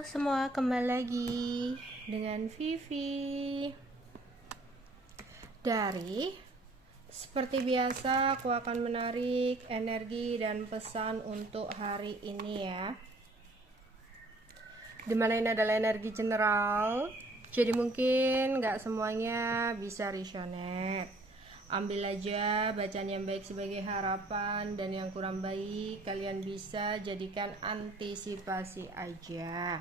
semua, kembali lagi dengan Vivi. Seperti biasa, aku akan menarik energi dan pesan untuk hari ini ya. Dimana ini adalah energi general, jadi mungkin gak semuanya bisa resonate. Ambil aja bacaan yang baik sebagai harapan, dan yang kurang baik kalian bisa jadikan antisipasi aja.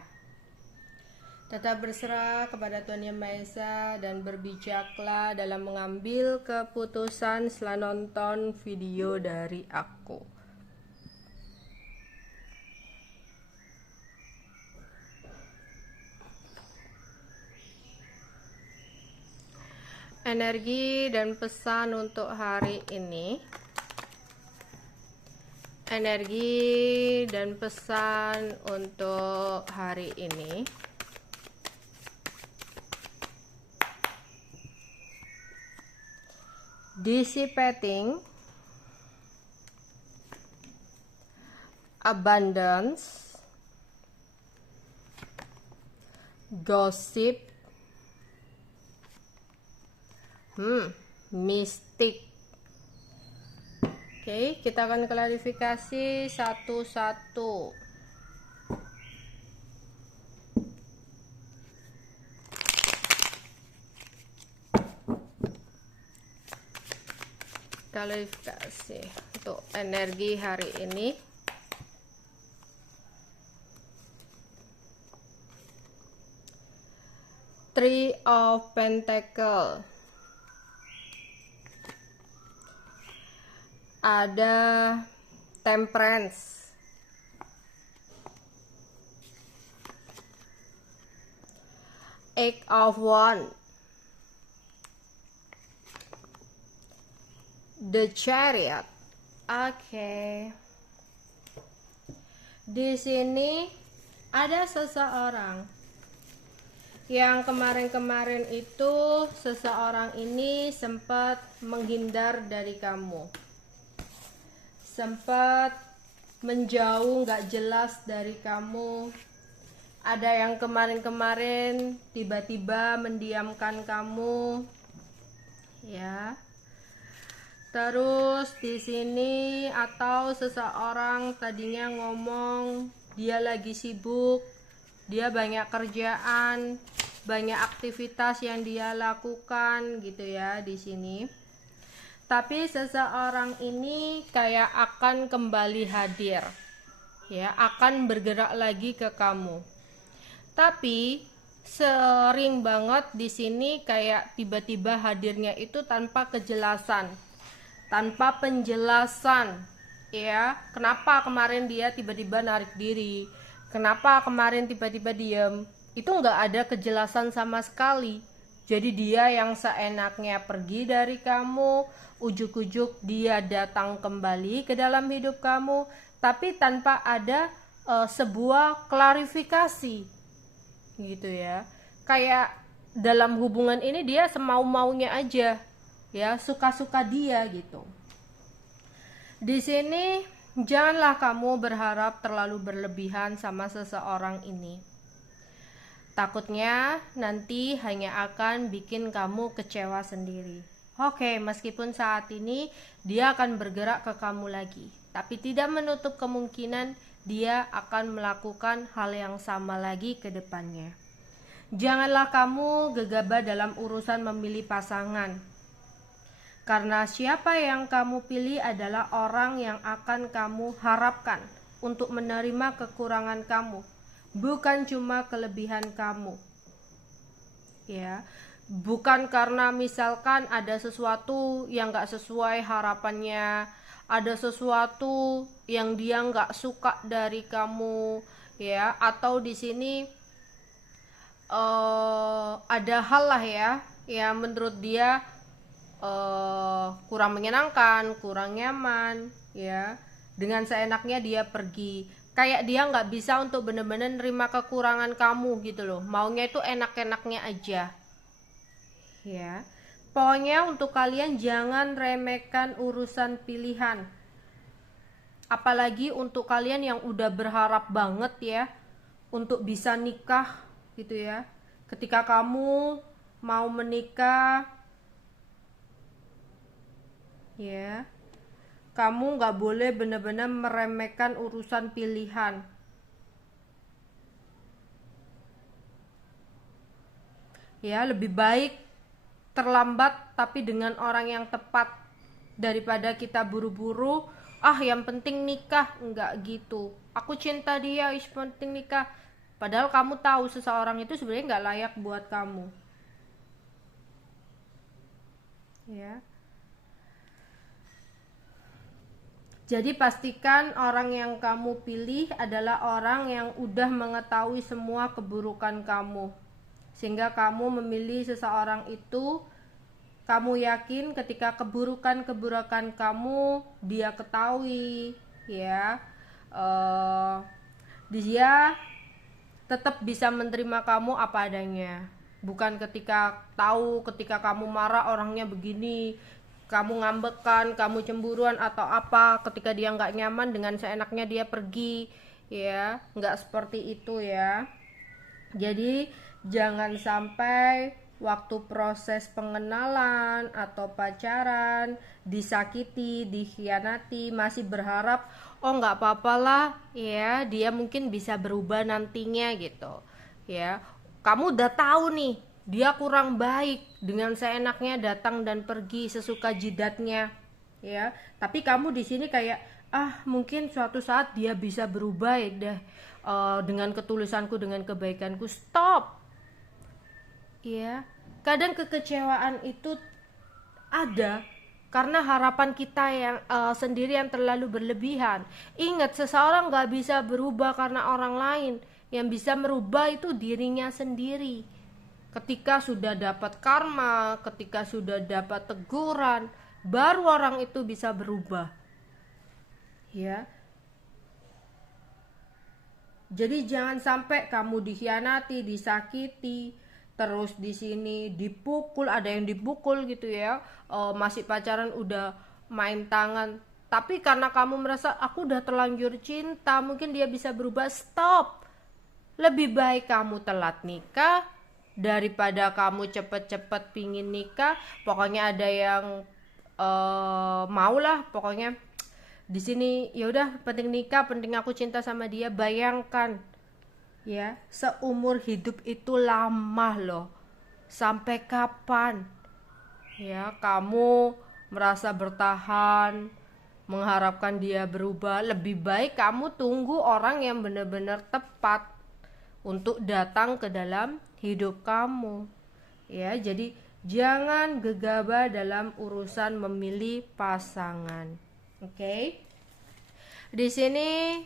Tetap berserah kepada Tuhan Yang Maha Esa dan berbijaklah dalam mengambil keputusan setelah nonton video dari aku. Energi dan pesan untuk hari ini. Energi dan pesan untuk hari ini. Dissipating, abundance, gossip, mistik. Oke, kita akan klarifikasi satu-satu. Klarifikasi untuk energi hari ini. Three of Pentacles. Ada Temperance. Eight of Wands. The Chariot. Oke. Di sini ada seseorang yang kemarin-kemarin itu seseorang ini sempat menghindar dari kamu, sempat menjauh, gak jelas dari kamu. Ada yang kemarin-kemarin tiba-tiba mendiamkan kamu, ya. Terus di sini atau seseorang tadinya ngomong dia lagi sibuk, dia banyak kerjaan, banyak aktivitas yang dia lakukan gitu ya di sini. Tapi seseorang ini kayak akan kembali hadir, ya, akan bergerak lagi ke kamu. Tapi sering banget di sini kayak tiba-tiba hadirnya itu tanpa kejelasan, tanpa penjelasan, ya. Kenapa kemarin dia tiba-tiba narik diri? Kenapa kemarin tiba-tiba diem? Itu nggak ada kejelasan sama sekali. Jadi dia yang seenaknya pergi dari kamu, ujuk-ujuk dia datang kembali ke dalam hidup kamu, tapi tanpa ada sebuah klarifikasi, gitu ya. Kayak dalam hubungan ini dia semau-maunya aja, ya, suka-suka dia gitu. Di sini janganlah kamu berharap terlalu berlebihan sama seseorang ini. Takutnya nanti hanya akan bikin kamu kecewa sendiri. Oke, meskipun saat ini dia akan bergerak ke kamu lagi, tapi tidak menutup kemungkinan dia akan melakukan hal yang sama lagi ke depannya. Janganlah kamu gegabah dalam urusan memilih pasangan, karena siapa yang kamu pilih adalah orang yang akan kamu harapkan untuk menerima kekurangan kamu, bukan cuma kelebihan kamu, ya. Bukan karena misalkan ada sesuatu yang gak sesuai harapannya, ada sesuatu yang dia gak suka dari kamu, ya. Atau di sini ada hal lah ya menurut dia kurang menyenangkan, kurang nyaman, ya. Dengan seenaknya dia pergi, kayak dia nggak bisa untuk bener-bener nerima kekurangan kamu gitu loh. Maunya itu enak-enaknya aja, ya. Pokoknya untuk kalian jangan remehkan urusan pilihan, apalagi untuk kalian yang udah berharap banget ya untuk bisa nikah gitu ya. Ketika kamu mau menikah ya, kamu nggak boleh benar-benar meremehkan urusan pilihan. Ya, lebih baik terlambat tapi dengan orang yang tepat daripada kita buru-buru, yang penting nikah. Enggak gitu, aku cinta dia, penting nikah, padahal kamu tahu seseorang itu sebenarnya nggak layak buat kamu ya. Jadi pastikan orang yang kamu pilih adalah orang yang udah mengetahui semua keburukan kamu, sehingga kamu memilih seseorang itu. Kamu yakin ketika keburukan-keburukan kamu dia ketahui ya, dia tetap bisa menerima kamu apa adanya. Bukan ketika tahu ketika kamu marah orangnya begini, kamu ngambekan, kamu cemburuan atau apa, ketika dia nggak nyaman dengan seenaknya dia pergi ya. Nggak seperti itu ya. Jadi jangan sampai waktu proses pengenalan atau pacaran disakiti, dikhianati, masih berharap oh nggak apa-apalah ya, dia mungkin bisa berubah nantinya gitu ya. Kamu udah tahu nih dia kurang baik, dengan seenaknya datang dan pergi sesuka jidatnya ya, tapi kamu di sini kayak mungkin suatu saat dia bisa berubah ya deh, dengan ketulusanku, dengan kebaikanku. Stop ya. Kadang kekecewaan itu ada karena harapan kita yang sendiri yang terlalu berlebihan. Ingat, seseorang gak bisa berubah karena orang lain. Yang bisa merubah itu dirinya sendiri. Ketika sudah dapat karma, ketika sudah dapat teguran, baru orang itu bisa berubah ya. Jadi jangan sampai kamu dikhianati, disakiti, terus di sini dipukul, ada yang dipukul gitu ya, masih pacaran udah main tangan, tapi karena kamu merasa aku udah terlanjur cinta, mungkin dia bisa berubah. Stop. Lebih baik kamu telat nikah daripada kamu cepet-cepet pingin nikah. Pokoknya ada yang maulah, pokoknya di sini ya udah penting nikah, penting aku cinta sama dia. Bayangkan ya, seumur hidup itu lama loh. Sampai kapan ya kamu merasa bertahan mengharapkan dia berubah? Lebih baik kamu tunggu orang yang benar-benar tepat untuk datang ke dalam hidup kamu ya. Jadi jangan gegabah dalam urusan memilih pasangan. Oke. Di sini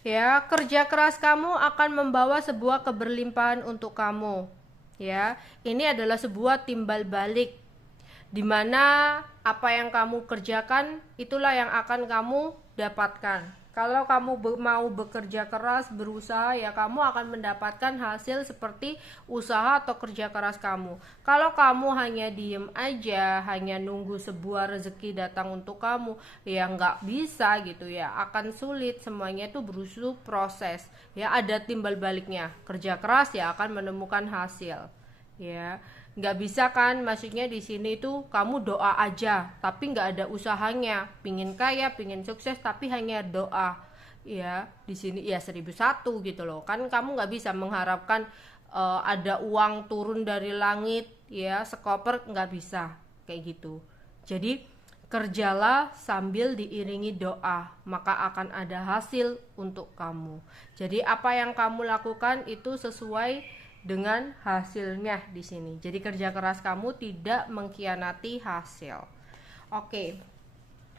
ya, kerja keras kamu akan membawa sebuah keberlimpahan untuk kamu ya. Ini adalah sebuah timbal balik, dimana apa yang kamu kerjakan itulah yang akan kamu dapatkan. Kalau kamu mau bekerja keras, berusaha, ya kamu akan mendapatkan hasil seperti usaha atau kerja keras kamu. Kalau kamu hanya diem aja, hanya nunggu sebuah rezeki datang untuk kamu, ya nggak bisa gitu ya, akan sulit. Semuanya itu butuh proses ya, ada timbal baliknya. Kerja keras ya akan menemukan hasil ya. Nggak bisa kan, maksudnya di sini tuh kamu doa aja tapi nggak ada usahanya. Pingin kaya, pingin sukses tapi hanya doa ya. Di sini ya 1001 gitu loh kan. Kamu nggak bisa mengharapkan ada uang turun dari langit ya, sekoper, nggak bisa kayak gitu. Jadi kerjalah sambil diiringi doa, maka akan ada hasil untuk kamu. Jadi apa yang kamu lakukan itu sesuai dengan hasilnya di sini. Jadi kerja keras kamu tidak mengkhianati hasil. Oke.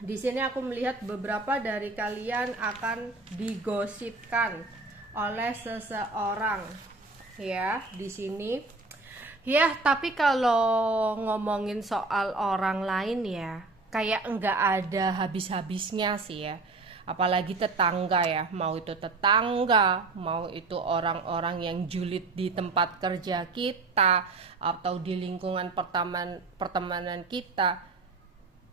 Di sini aku melihat beberapa dari kalian akan digosipkan oleh seseorang ya di sini. Ya, tapi kalau ngomongin soal orang lain ya, kayak enggak ada habis-habisnya sih ya. Apalagi tetangga ya, mau itu tetangga, mau itu orang-orang yang julid di tempat kerja kita atau di lingkungan pertemanan kita.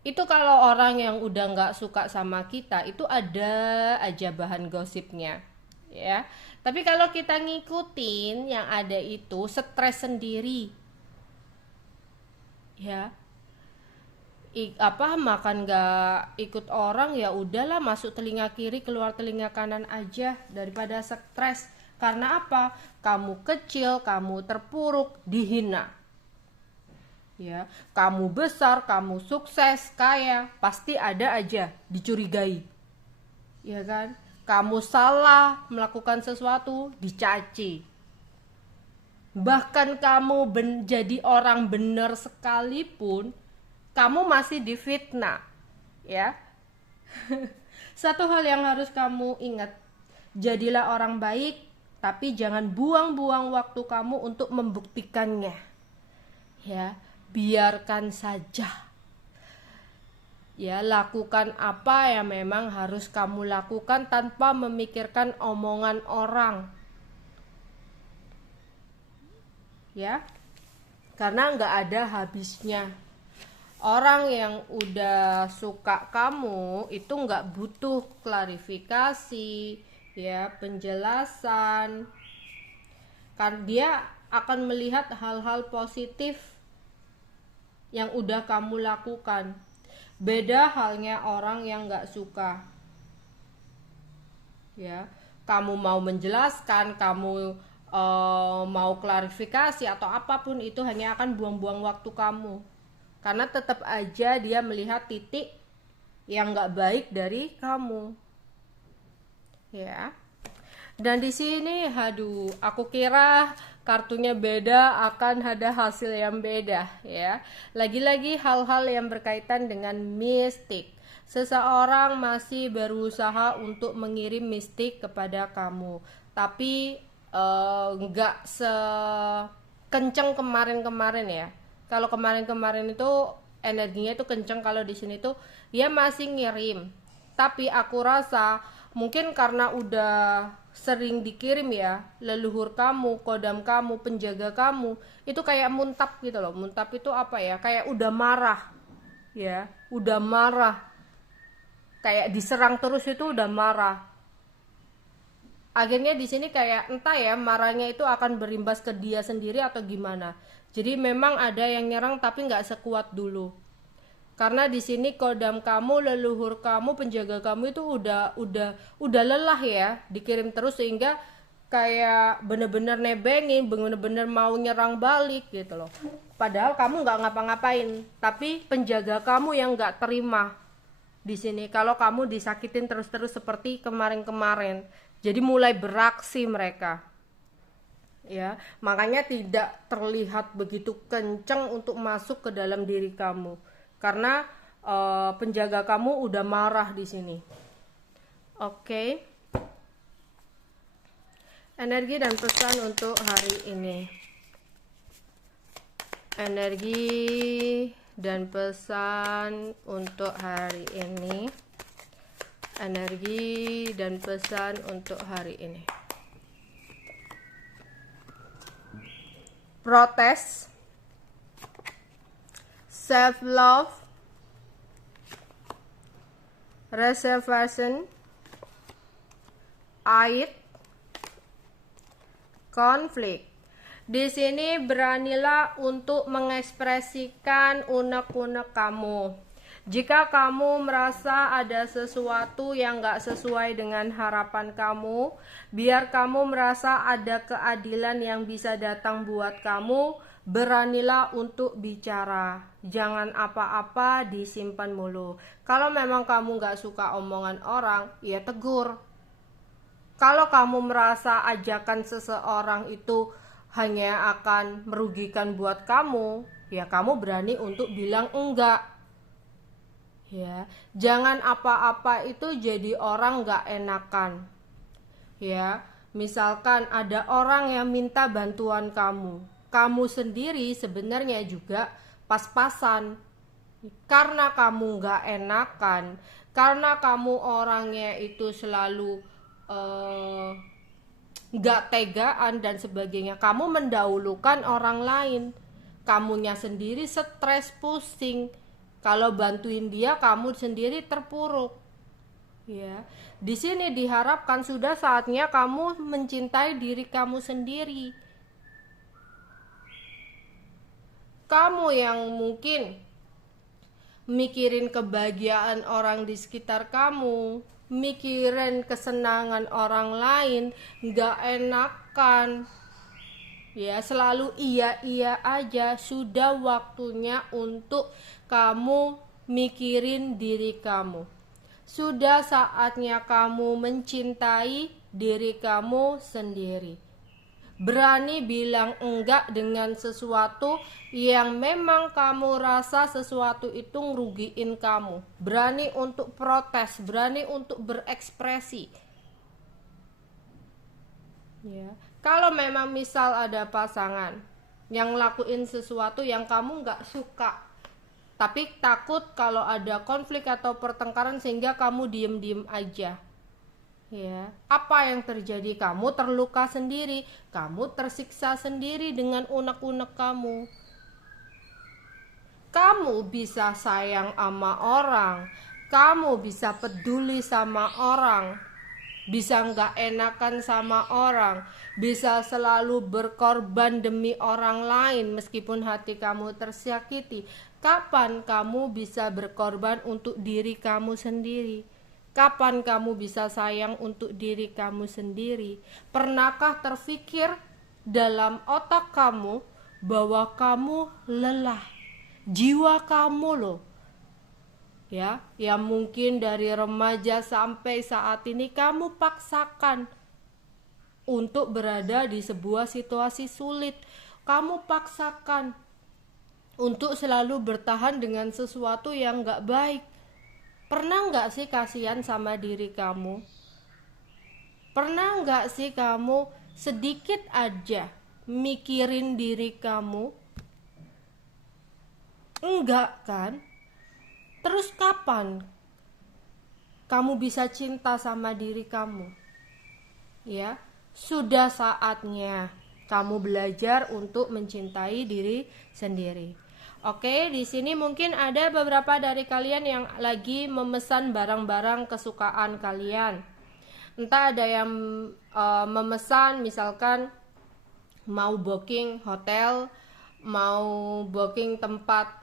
Itu kalau orang yang udah nggak suka sama kita, itu ada aja bahan gosipnya ya. Tapi kalau kita ngikutin yang ada itu, stres sendiri. Ya, makan gak ikut orang, ya udahlah, masuk telinga kiri keluar telinga kanan aja daripada stres. Karena apa? Kamu kecil, kamu terpuruk, dihina. Ya, kamu besar, kamu sukses, kaya, pasti ada aja dicurigai. Ya kan? Kamu salah melakukan sesuatu, dicaci. Bahkan kamu jadi orang benar sekalipun, kamu masih difitnah. Ya. Satu hal yang harus kamu ingat, jadilah orang baik, tapi jangan buang-buang waktu kamu untuk membuktikannya. Ya, biarkan saja. Ya, lakukan apa yang memang harus kamu lakukan tanpa memikirkan omongan orang. Ya, karena nggak ada habisnya. Orang yang udah suka kamu itu nggak butuh klarifikasi, ya, penjelasan. Karena dia akan melihat hal-hal positif yang udah kamu lakukan. Beda halnya orang yang gak suka. Ya, kamu mau menjelaskan, kamu mau klarifikasi atau apapun itu hanya akan buang-buang waktu kamu. Karena tetap aja dia melihat titik yang gak baik dari kamu. Ya. Dan di sini, aduh, aku kira kartunya beda akan ada hasil yang beda, ya. Lagi-lagi hal-hal yang berkaitan dengan mistik. Seseorang masih berusaha untuk mengirim mistik kepada kamu, tapi nggak sekenceng kemarin-kemarin ya. Kalau kemarin-kemarin itu energinya itu kenceng, kalau di sini tuh dia masih ngirim. Tapi aku rasa mungkin karena udah sering dikirim ya, leluhur kamu, kodam kamu, penjaga kamu itu kayak muntap gitu loh. Muntap itu apa ya? Kayak udah marah. Ya, udah marah. Kayak diserang terus itu udah marah. Akhirnya di sini kayak entah ya, marahnya itu akan berimbas ke dia sendiri atau gimana. Jadi memang ada yang nyerang tapi nggak sekuat dulu. Karena di sini kodam kamu, leluhur kamu, penjaga kamu itu udah lelah ya, dikirim terus sehingga kayak bener-bener nebengin, bener-bener mau nyerang balik gitu loh. Padahal kamu nggak ngapa-ngapain, tapi penjaga kamu yang nggak terima di sini kalau kamu disakitin terus-terus seperti kemarin-kemarin. Jadi mulai beraksi mereka. Ya, makanya tidak terlihat begitu kenceng untuk masuk ke dalam diri kamu. Karena penjaga kamu udah marah di sini. Oke. Energi dan pesan untuk hari ini. Energi dan pesan untuk hari ini. Energi dan pesan untuk hari ini. Protes, self love, reservation, aid, konflik. Di sini beranilah untuk mengekspresikan unek-unek kamu. Jika kamu merasa ada sesuatu yang gak sesuai dengan harapan kamu, biar kamu merasa ada keadilan yang bisa datang buat kamu, beranilah untuk bicara. Jangan apa-apa disimpan mulu. Kalau memang kamu gak suka omongan orang, ya tegur. Kalau kamu merasa ajakan seseorang itu hanya akan merugikan buat kamu, ya kamu berani untuk bilang enggak. Ya, jangan apa-apa itu jadi orang gak enakan. Ya, misalkan ada orang yang minta bantuan kamu sendiri sebenarnya juga pas-pasan. Karena kamu gak enakan, karena kamu orangnya itu selalu gak tegaan dan sebagainya, kamu mendahulukan orang lain. Kamunya sendiri stres, pusing. Kalau bantuin dia, kamu sendiri terpuruk. Ya, di sini diharapkan sudah saatnya kamu mencintai diri kamu sendiri. Kamu yang mungkin mikirin kebahagiaan orang di sekitar kamu, mikirin kesenangan orang lain, gak enakan, ya selalu iya aja. Sudah waktunya untuk kamu mikirin diri kamu. Sudah saatnya kamu mencintai diri kamu sendiri. Berani bilang enggak dengan sesuatu yang memang kamu rasa sesuatu itu ngerugiin kamu. Berani untuk protes, berani untuk berekspresi. Ya. Kalau memang misal ada pasangan yang lakuin sesuatu yang kamu nggak suka, tapi takut kalau ada konflik atau pertengkaran sehingga kamu diem-diem aja, ya apa yang terjadi? Kamu terluka sendiri, kamu tersiksa sendiri dengan unek-unek kamu. Kamu bisa sayang sama orang, kamu bisa peduli sama orang, bisa nggak enakan sama orang, bisa selalu berkorban demi orang lain meskipun hati kamu tersakiti. Kapan kamu bisa berkorban untuk diri kamu sendiri? Kapan kamu bisa sayang untuk diri kamu sendiri? Pernahkah terfikir dalam otak kamu bahwa kamu lelah? Jiwa kamu loh, ya, yang mungkin dari remaja sampai saat ini kamu paksakan untuk berada di sebuah situasi sulit. Kamu paksakan untuk selalu bertahan dengan sesuatu yang gak baik. Pernah gak sih kasihan sama diri kamu? Pernah gak sih kamu sedikit aja mikirin diri kamu? Enggak kan? Terus kapan kamu bisa cinta sama diri kamu? Ya, sudah saatnya kamu belajar untuk mencintai diri sendiri. Oke, di sini mungkin ada beberapa dari kalian yang lagi memesan barang-barang kesukaan kalian. Entah ada yang memesan misalkan mau booking hotel, mau booking tempat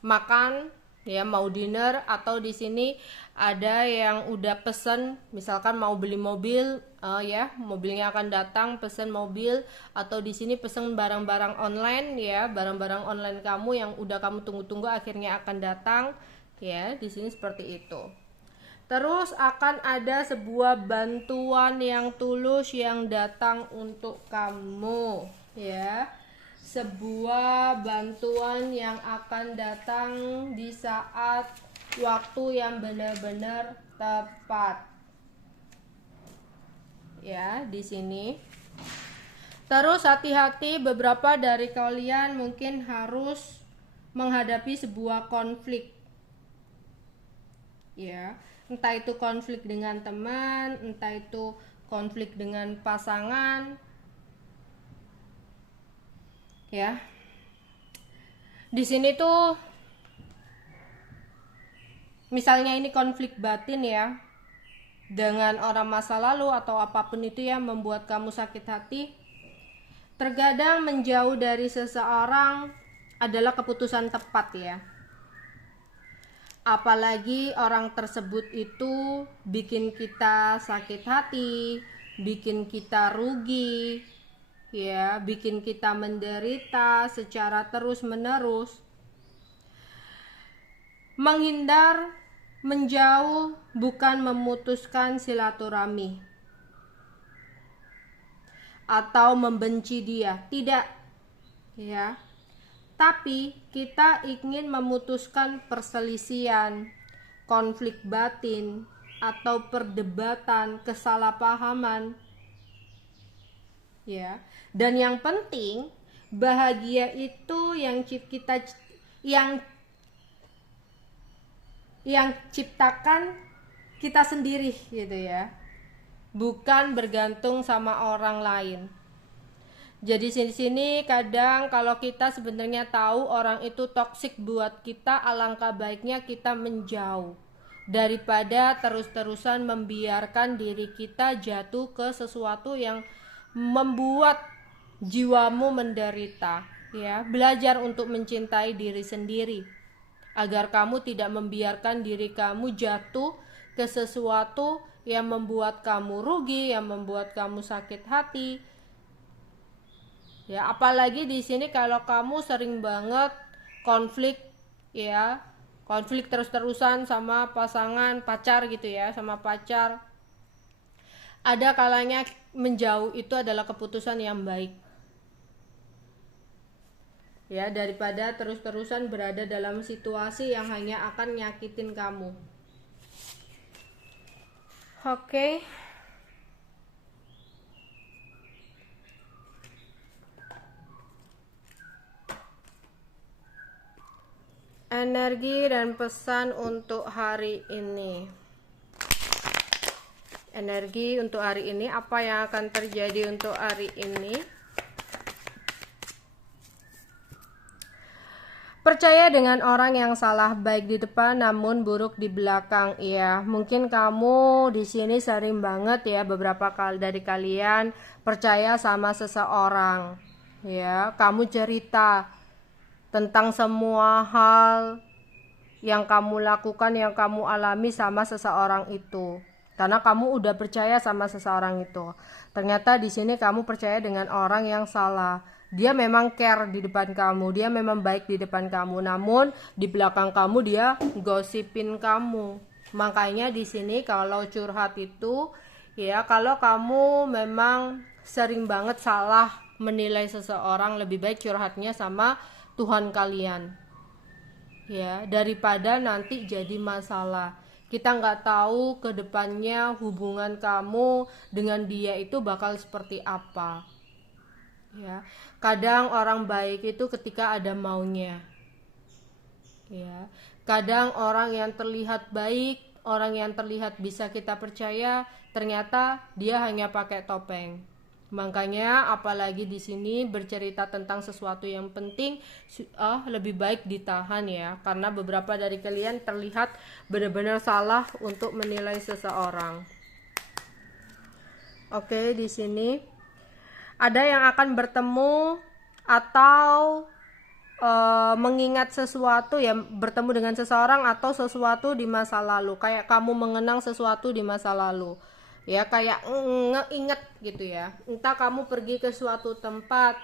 makan, ya mau dinner, atau di sini ada yang udah pesen misalkan mau beli mobil, ya mobilnya akan datang, pesen mobil, atau di sini pesen barang-barang online, ya barang-barang online kamu yang udah kamu tunggu-tunggu akhirnya akan datang, ya di sini seperti itu. Terus akan ada sebuah bantuan yang tulus yang datang untuk kamu, ya. Sebuah bantuan yang akan datang di saat waktu yang benar-benar tepat. Ya, di sini. Terus hati-hati, beberapa dari kalian mungkin harus menghadapi sebuah konflik. Ya, entah itu konflik dengan teman, entah itu konflik dengan pasangan. Ya, di sini tuh misalnya ini konflik batin ya, dengan orang masa lalu atau apapun itu yang membuat kamu sakit hati. Terkadang menjauh dari seseorang adalah keputusan tepat ya. Apalagi orang tersebut itu bikin kita sakit hati, bikin kita rugi, ya, bikin kita menderita secara terus-menerus. Menghindar, menjauh bukan memutuskan silaturahmi atau membenci dia, tidak, ya. Tapi kita ingin memutuskan perselisihan, konflik batin, atau perdebatan, kesalahpahaman, ya. Dan yang penting, bahagia itu yang ciptakan kita sendiri gitu ya, bukan bergantung sama orang lain. Jadi sini kadang kalau kita sebenarnya tahu orang itu toksik buat kita, alangkah baiknya kita menjauh, daripada terus-terusan membiarkan diri kita jatuh ke sesuatu yang membuat jiwamu menderita. Ya, belajar untuk mencintai diri sendiri agar kamu tidak membiarkan diri kamu jatuh ke sesuatu yang membuat kamu rugi, yang membuat kamu sakit hati. Ya, apalagi di sini kalau kamu sering banget konflik, ya, konflik terus-terusan sama pasangan, pacar gitu ya, sama pacar. Ada kalanya menjauh itu adalah keputusan yang baik. Ya, daripada terus-terusan berada dalam situasi yang hanya akan nyakitin kamu. Oke. Energi dan pesan untuk hari ini. Energi untuk hari ini, apa yang akan terjadi untuk hari ini? Percaya dengan orang yang salah baik di depan namun buruk di belakang. Ya, mungkin kamu di sini sering banget ya, beberapa kali dari kalian percaya sama seseorang. Ya, kamu cerita tentang semua hal yang kamu lakukan, yang kamu alami sama seseorang itu. Karena kamu udah percaya sama seseorang itu. Ternyata di sini kamu percaya dengan orang yang salah. Dia memang care di depan kamu, dia memang baik di depan kamu, namun di belakang kamu dia gosipin kamu. Makanya di sini kalau curhat itu, ya, kalau kamu memang sering banget salah menilai seseorang, lebih baik curhatnya sama Tuhan kalian, ya, daripada nanti jadi masalah. Kita nggak tahu ke depannya hubungan kamu dengan dia itu bakal seperti apa. Ya, kadang orang baik itu ketika ada maunya. Ya, kadang orang yang terlihat baik, orang yang terlihat bisa kita percaya, ternyata dia hanya pakai topeng. Makanya apalagi di sini bercerita tentang sesuatu yang penting, lebih baik ditahan ya, karena beberapa dari kalian terlihat benar-benar salah untuk menilai seseorang. Oke, di sini ada yang akan bertemu atau mengingat sesuatu ya, bertemu dengan seseorang atau sesuatu di masa lalu, kayak kamu mengenang sesuatu di masa lalu. Ya, kayak ngeinget gitu ya, entah kamu pergi ke suatu tempat,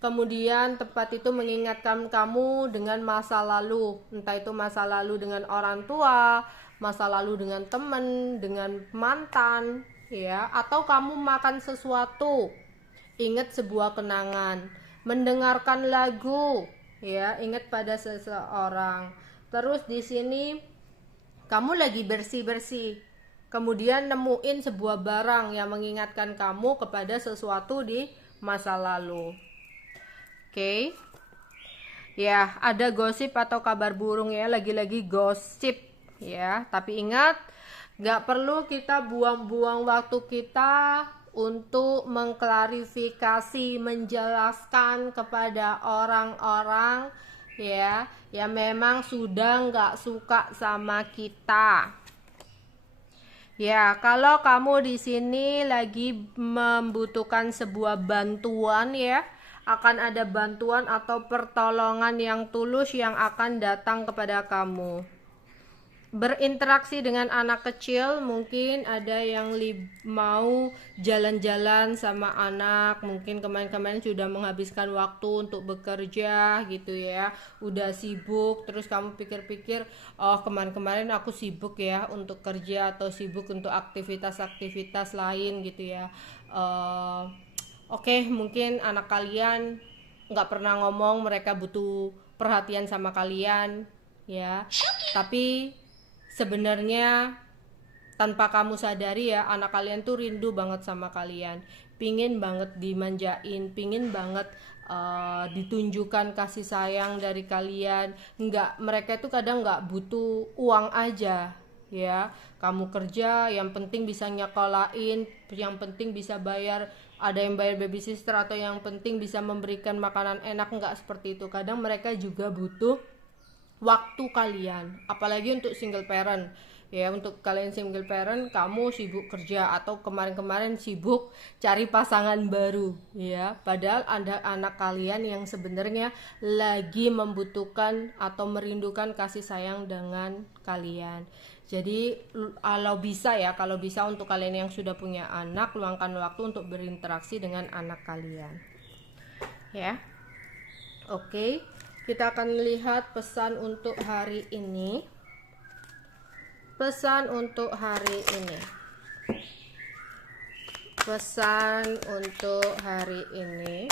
kemudian tempat itu mengingatkan kamu dengan masa lalu, entah itu masa lalu dengan orang tua, masa lalu dengan teman, dengan mantan, ya, atau kamu makan sesuatu, ingat sebuah kenangan, mendengarkan lagu, ya, ingat pada seseorang. Terus di sini kamu lagi bersih-bersih, kemudian nemuin sebuah barang yang mengingatkan kamu kepada sesuatu di masa lalu. Oke. Ya, ada gosip atau kabar burung ya, lagi-lagi gosip ya. Tapi ingat, gak perlu kita buang-buang waktu kita untuk mengklarifikasi, menjelaskan kepada orang-orang ya yang memang sudah gak suka sama kita. Ya, kalau kamu di sini lagi membutuhkan sebuah bantuan ya, akan ada bantuan atau pertolongan yang tulus yang akan datang kepada kamu. Berinteraksi dengan anak kecil, mungkin ada yang mau jalan-jalan sama anak, mungkin kemarin-kemarin sudah menghabiskan waktu untuk bekerja gitu ya, udah sibuk, terus kamu pikir-pikir, oh kemarin-kemarin aku sibuk ya untuk kerja atau sibuk untuk aktivitas-aktivitas lain gitu ya. Oke, mungkin anak kalian nggak pernah ngomong mereka butuh perhatian sama kalian ya, tapi sebenarnya tanpa kamu sadari ya, anak kalian tuh rindu banget sama kalian, pingin banget dimanjain, pingin banget ditunjukkan kasih sayang dari kalian. Mereka itu kadang nggak butuh uang aja ya, kamu kerja yang penting bisa nyekolahin, yang penting bisa bayar, ada yang bayar babysitter, atau yang penting bisa memberikan makanan enak. Nggak seperti itu, kadang mereka juga butuh waktu kalian, apalagi untuk single parent ya. Untuk kalian single parent, kamu sibuk kerja atau kemarin-kemarin sibuk cari pasangan baru ya, padahal ada anak kalian yang sebenarnya lagi membutuhkan atau merindukan kasih sayang dengan kalian. Jadi kalau bisa untuk kalian yang sudah punya anak, luangkan waktu untuk berinteraksi dengan anak kalian ya. Oke, kita akan lihat pesan untuk hari ini. Pesan untuk hari ini. Pesan untuk hari ini.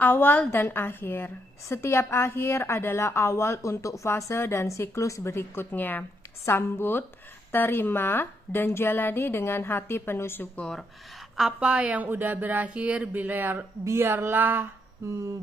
Awal dan akhir. Setiap akhir adalah awal untuk fase dan siklus berikutnya. Sambut, terima, dan jalani dengan hati penuh syukur. Apa yang udah berakhir biarlah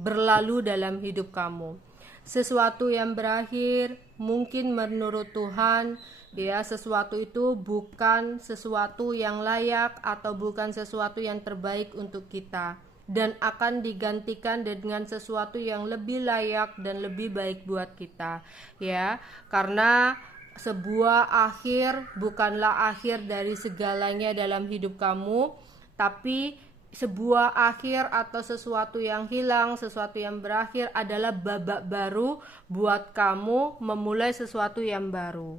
berlalu dalam hidup kamu. Sesuatu yang berakhir mungkin menurut Tuhan ya, sesuatu itu bukan sesuatu yang layak atau bukan sesuatu yang terbaik untuk kita, dan akan digantikan dengan sesuatu yang lebih layak dan lebih baik buat kita ya. Karena sebuah akhir bukanlah akhir dari segalanya dalam hidup kamu, tapi sebuah akhir atau sesuatu yang hilang, sesuatu yang berakhir adalah babak baru buat kamu memulai sesuatu yang baru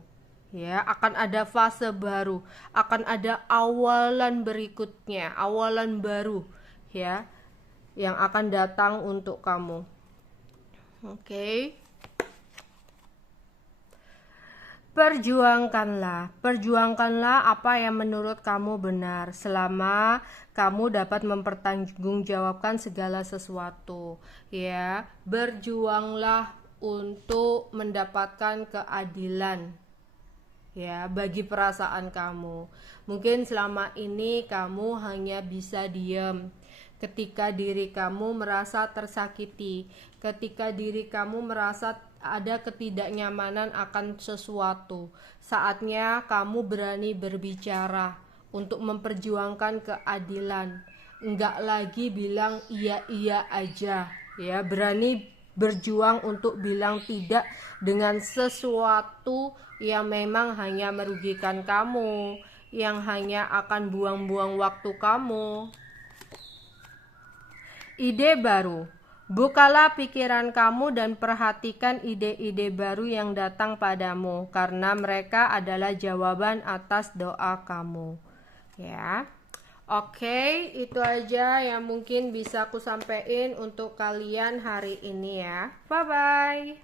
ya. Akan ada fase baru, akan ada awalan berikutnya, awalan baru ya, yang akan datang untuk kamu. Oke. Perjuangkanlah apa yang menurut kamu benar, selama kamu dapat mempertanggungjawabkan segala sesuatu ya. Berjuanglah untuk mendapatkan keadilan ya bagi perasaan kamu. Mungkin selama ini kamu hanya bisa diam ketika diri kamu merasa tersakiti, ketika diri kamu merasa ada ketidaknyamanan akan sesuatu. Saatnya kamu berani berbicara untuk memperjuangkan keadilan. Enggak lagi bilang iya aja ya. Berani berjuang untuk bilang tidak dengan sesuatu yang memang hanya merugikan kamu, yang hanya akan buang-buang waktu kamu. Ide baru. Bukalah pikiran kamu dan perhatikan ide-ide baru yang datang padamu, karena mereka adalah jawaban atas doa kamu. Ya. Oke, itu aja yang mungkin bisa aku sampaikan untuk kalian hari ini ya. Bye bye.